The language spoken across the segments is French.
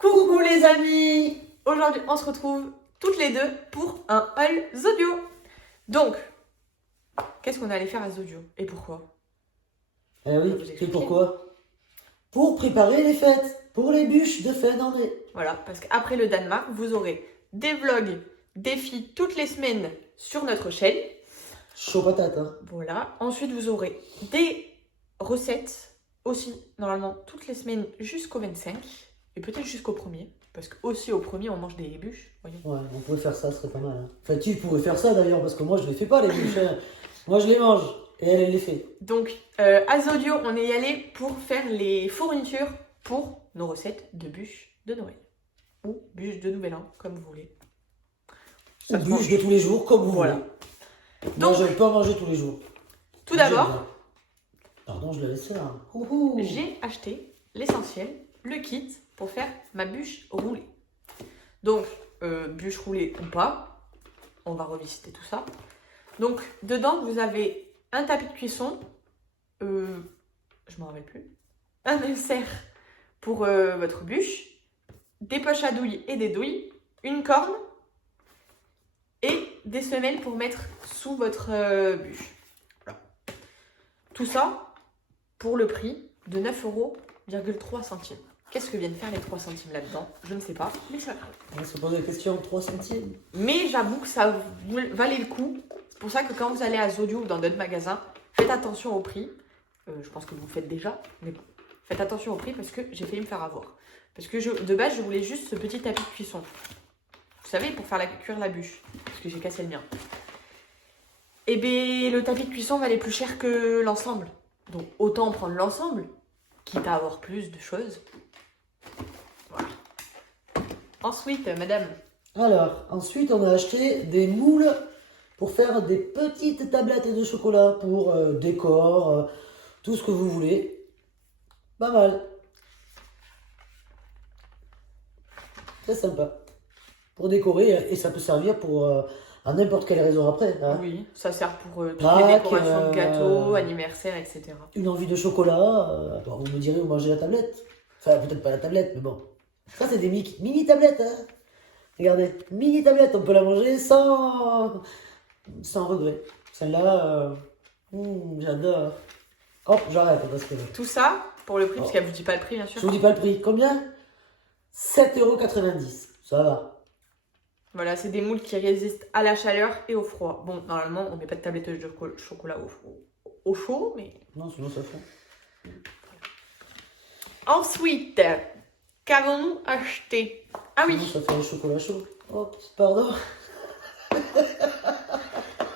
Coucou les amis! Aujourd'hui, on se retrouve toutes les deux pour un haul Zodio. Donc, qu'est-ce qu'on allait faire à Zodio et pourquoi? Eh On va oui, vous et expliquer. pourquoi? Pour préparer les fêtes, pour les bûches de fin d'année. Voilà, parce qu'après le Danemark, vous aurez des vlogs, défis toutes les semaines sur notre chaîne. Chaud patate, hein. Voilà. Ensuite, vous aurez des recettes aussi, normalement, toutes les semaines jusqu'au 25 et peut-être jusqu'au 1er. Parce qu'aussi au 1er, on mange des bûches. Voyons. Ouais, on pourrait faire ça, ce serait pas mal. Hein. Enfin, tu pourrais faire ça d'ailleurs, parce que moi je les fais pas les bûches. Hein. Moi je les mange, et elle les fait. Donc, à Zodio, on est allé pour faire les fournitures pour nos recettes de bûches de Noël. Ou bûches de Nouvel An, comme vous voulez. Ou Ça se mange. bûches de tous les jours, comme vous Voilà. voulez. Donc, Moi je peux en manger tous les jours. tout J'aime d'abord, bien. Pardon, je le laisse faire. Hein. Ouhou. j'ai acheté l'essentiel, le kit pour faire ma bûche roulée. Donc, bûche roulée ou pas, on va revisiter tout ça. Donc, dedans, vous avez un tapis de cuisson, je m'en rappelle plus, un insert pour votre bûche, des poches à douille et des douilles, une corne et des semelles pour mettre sous votre bûche. Voilà. Tout ça pour le prix de 9,03 €. Qu'est-ce que viennent faire les 3 centimes là-dedans? Je ne sais pas, mais ça va. On se pose la question, 3 centimes. Mais j'avoue que ça valait le coup. C'est pour ça que quand vous allez à Zodio ou dans d'autres magasins, faites attention au prix. Je pense que vous le faites déjà, mais bon, faites attention au prix parce que j'ai failli me faire avoir. Parce que de base, je voulais juste ce petit tapis de cuisson. Vous savez, pour faire cuire la bûche. Parce que j'ai cassé le mien. Et bien, le tapis de cuisson valait plus cher que l'ensemble. Donc, autant prendre l'ensemble, quitte à avoir plus de choses. Voilà. Ensuite, madame. Alors, ensuite on a acheté des moules pour faire des petites tablettes de chocolat pour décor, tout ce que vous voulez. Pas mal. Très sympa. Pour décorer, et ça peut servir pour à n'importe quelle raison après. Hein. Oui, ça sert pour toutes les Pâques, décorations de gâteaux, anniversaires, etc. Une envie de chocolat, vous me direz où manger la tablette. Enfin, peut-être pas la tablette, mais bon. Ça, c'est des mini tablettes. Hein. Regardez, mini tablette, on peut la manger sans regret. Celle-là, j'adore. Hop, j'arrête parce que Tout ça pour le prix, parce qu'elle vous dit pas le prix, bien je sûr. vous dis pas le prix. Combien? 7,90 €. Ça va. Voilà, c'est des moules qui résistent à la chaleur et au froid. Bon, normalement, on met pas de tablette de chocolat au chaud, mais... Non, sinon ça fond. Ensuite, qu'avons-nous acheté? Ah oui, Sinon, ça fait le chocolat chaud. Oh, pardon.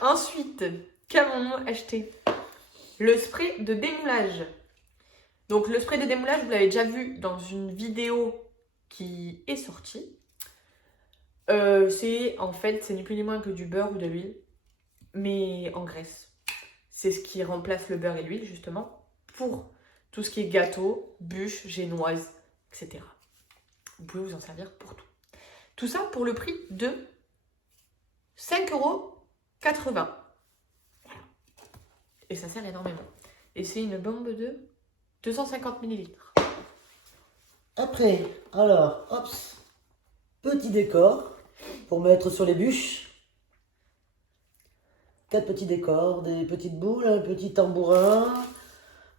ensuite, qu'avons-nous acheté? Le spray de démoulage. Donc, le spray de démoulage, vous l'avez déjà vu dans une vidéo qui est sortie. C'est ni plus ni moins que du beurre ou de l'huile, mais en graisse. C'est ce qui remplace le beurre et l'huile, justement, pour tout ce qui est gâteau, bûches, génoises, etc. Vous pouvez vous en servir pour tout. Tout ça pour le prix de 5,80 €. Voilà. Et ça sert énormément. Et c'est une bombe de 250 ml. Après, alors, hop, petit décor pour mettre sur les bûches. 4 petits décors, des petites boules, un petit tambourin,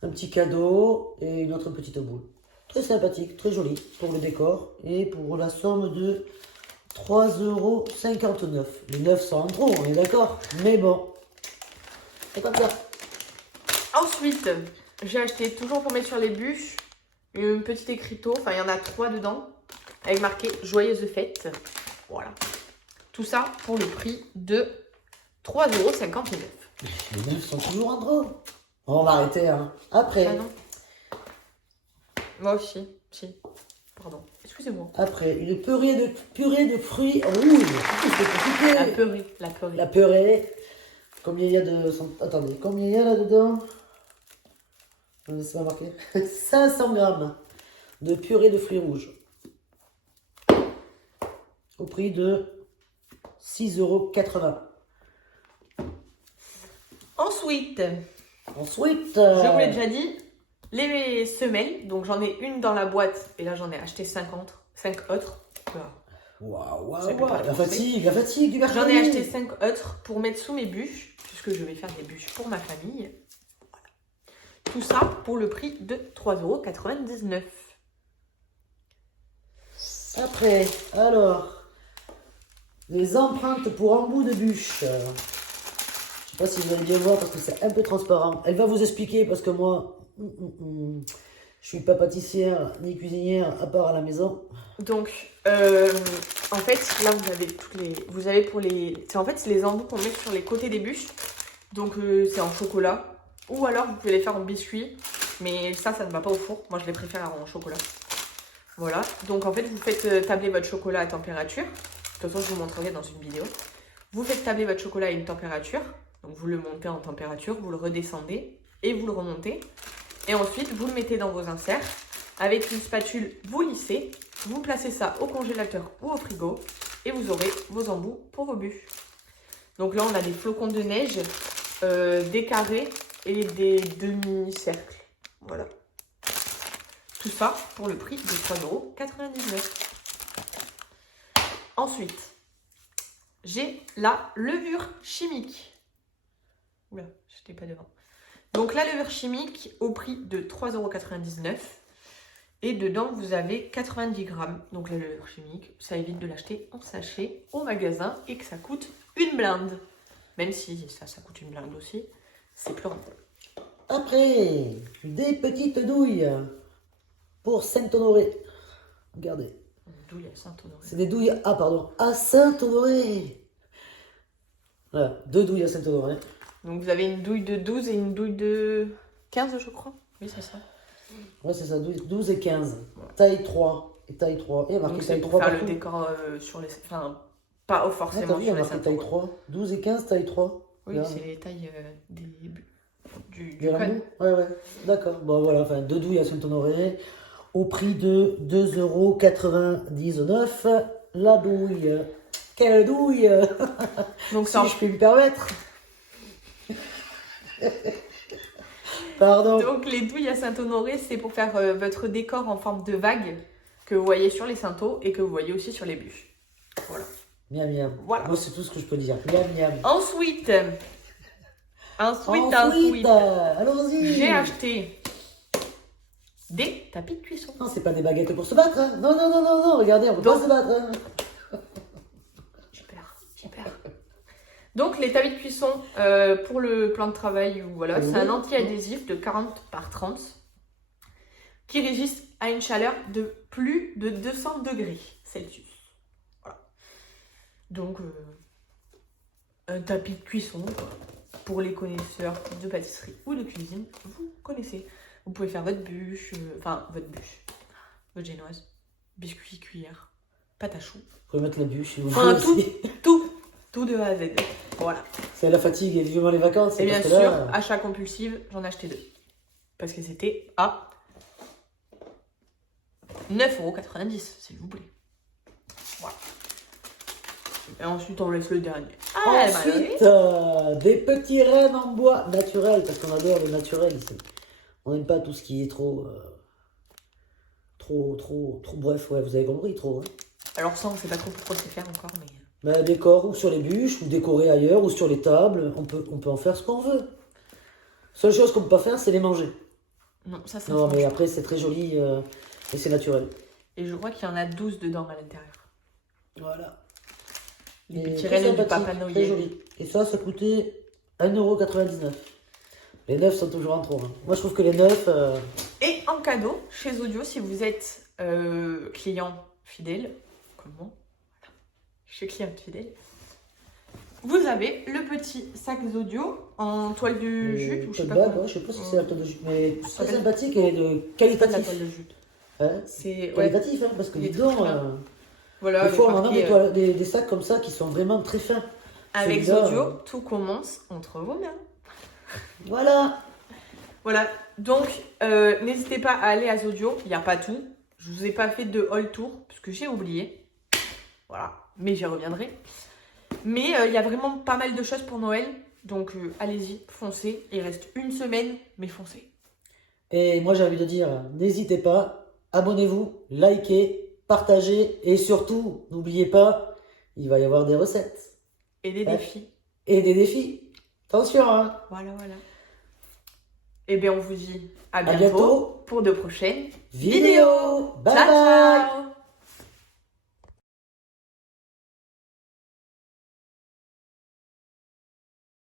un petit cadeau et une autre petite boule. Très sympathique, très joli pour le décor et pour la somme de 3,59 €. Les 9 sont en trop, on est d'accord, mais bon, c'est comme ça. Ensuite, j'ai acheté, toujours pour mettre sur les bûches, une petite écriteau. Enfin, il y en a 3 dedans, avec marqué « Joyeuses fêtes ». Voilà. Tout ça pour le prix de 3,59 €. Les 9 sont toujours en trop. On va arrêter, hein. Après, Ah non. Moi aussi, si. Pardon, excusez-moi. après, une purée de fruits rouges. C'est compliqué. La purée, la purée. La purée. Combien il y a de... Attendez, combien il y a là-dedans? C'est pas marqué. 500 grammes de purée de fruits rouges. Au prix de 6,80 €. Ensuite, Ensuite... je vous l'ai déjà dit, les semelles. Donc j'en ai une dans la boîte et là j'en ai acheté 50 5 autres. Voilà. Waouh, Ça fait waouh, pas la penser. fatigue du J'en mercredi. ai acheté 5 autres pour mettre sous mes bûches, puisque je vais faire des bûches pour ma famille. Voilà. Tout ça pour le prix de 3,99 €. Après, alors, les empreintes pour embout de bûche. Je sais pas si vous allez bien voir parce que c'est un peu transparent. Elle va vous expliquer parce que moi, je suis pas pâtissière ni cuisinière à part à la maison. Donc, en fait, là, vous avez toutes les... Vous avez pour les... C'est en fait, c'est les embouts qu'on met sur les côtés des bûches. Donc, c'est en chocolat. Ou alors, vous pouvez les faire en biscuit. Mais ça ne va pas au four. Moi, je les préfère en chocolat. Voilà. Donc, en fait, vous faites tabler votre chocolat à température. De toute façon, je vous montrerai dans une vidéo. Vous faites tabler votre chocolat à une température. Donc, vous le montez en température. Vous le redescendez. Et vous le remontez. Et ensuite, vous le mettez dans vos inserts. Avec une spatule, vous lissez. Vous placez ça au congélateur ou au frigo. Et vous aurez vos embouts pour vos bûches. Donc là, on a des flocons de neige, des carrés et des demi-cercles. Voilà. Tout ça pour le prix de 3,99 €. Ensuite, j'ai la levure chimique. Oula, je n'étais pas devant. Donc la levure chimique au prix de 3,99 €. Et dedans, vous avez 90 grammes. Donc la levure chimique, ça évite de l'acheter en sachet au magasin et que ça coûte une blinde. Même si ça coûte une blinde aussi, c'est plus rentable. Après, des petites douilles pour Saint-Honoré. Regardez. Douille à Saint-Honoré. C'est des douilles, à Saint-Honoré. Voilà, 2 douilles à Saint-Honoré. Donc vous avez une douille de 12 et une douille de 15, je crois. Oui, c'est ça. Ouais, c'est ça, 12 et 15. Taille 3 et taille 3. Et il y a marqué Donc c'est taille pour 3 faire le partout. décor sur les... Enfin, pas Ah, forcément t'as vu, il y a sur les marqué taille Saint-Honoré. 3. 12 et 15, taille 3. Oui, Là. c'est les tailles du Du code. lambeau. Ouais. D'accord. Bon, voilà, enfin, 2 douilles à Saint-Honoré. Au prix de 2,99 €. La douille. Quelle douille. Donc Si ça, je puis me permettre. Pardon. donc les douilles à Saint-Honoré, c'est pour faire votre décor en forme de vague que vous voyez sur les Saintos et que vous voyez aussi sur les bûches. Voilà. Miam miam. Voilà. Moi, c'est tout ce que je peux dire. Miam miam. Ensuite, Ensuite, allons-y. j'ai acheté des tapis de cuisson. Non, c'est pas des baguettes pour se battre. Hein. Non, regardez, on peut pas se battre. Hein. Super. Donc les tapis de cuisson pour le plan de travail, voilà, c'est un anti-adhésif de 40 par 30 qui résiste à une chaleur de plus de 200 degrés Celsius. Voilà. Donc un tapis de cuisson quoi. Pour les connaisseurs de pâtisserie ou de cuisine, vous connaissez. Vous pouvez faire votre bûche, votre génoise, biscuit, cuillère, pâte à choux. Vous pouvez mettre la bûche. Enfin, tout de A à Z. Voilà. C'est la fatigue et vivement les vacances. Et bien parce sûr, que là, achat compulsive, j'en ai acheté 2. Parce que c'était à 9,90 €, s'il vous plaît. Voilà. Et ensuite, on laisse le dernier. Ensuite, des petits rennes en bois naturels, parce qu'on adore le naturel ici. On n'aime pas tout ce qui est trop, bref, ouais, vous avez compris, trop. Hein. Alors ça, on sait pas trop pourquoi c'est faire encore, mais... Ben, décor ou sur les bûches, ou décorer ailleurs, ou sur les tables, on peut en faire ce qu'on veut. Seule chose qu'on ne peut pas faire, c'est les manger. Non, ça Non, mais change. après, c'est très joli et c'est naturel. Et je crois qu'il y en a 12 dedans à l'intérieur. Voilà. Les Et petits très rennes du sympathique, Papa très Noël. joli. Et ça coûtait 1,99 €. Les neufs sont toujours en trop. Hein. Moi, je trouve que les neufs... Et en cadeau, chez Audio, si vous êtes client fidèle, comme moi, voilà. Je suis cliente fidèle, vous avez le petit sac Audio en toile de jute, ou je sais pas comment. Ouais, je sais pas si c'est la toile de jute, mais très s'appelle- sympathique et de C'est pas de la qualitatif. toile de jute. Hein, C'est ouais, qualitatif, hein, parce que Il est dis très donc, fin. Voilà, des il y a fois on en a marqué, des sacs comme ça qui sont vraiment très fins. avec Celui-là, Audio, tout commence entre vos mains. Voilà. Voilà, donc n'hésitez pas à aller à Zodio, il n'y a pas tout. Je vous ai pas fait de haul tour, parce que j'ai oublié. Voilà, mais j'y reviendrai. Mais il y a vraiment pas mal de choses pour Noël, donc allez-y, foncez. Il reste une semaine, mais foncez. Et moi j'ai envie de dire, n'hésitez pas, abonnez-vous, likez partagez et surtout, n'oubliez pas, il va y avoir des recettes Et des Ouais. défis. et des défis. Attention, hein. Voilà, voilà. Eh bien, on vous dit à À bientôt bientôt. pour de prochaines Vidéo. Bye Ciao, bye. ciao.